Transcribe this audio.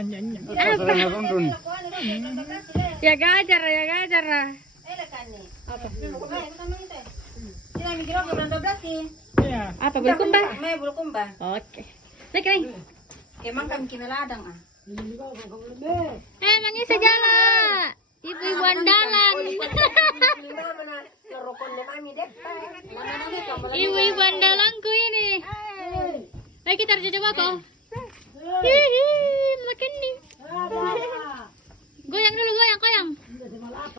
Apa? Ya gajar ya gajar. Apa? Apa bulukumba? Oke. Naik naik. Emang kan kini ladang ah. Nangis aja lah. Ibu-ibu andalan. Ibu-ibu andalanku ini. Ayo kita harus coba kok. Hihi, makan nih. Goyang dulu,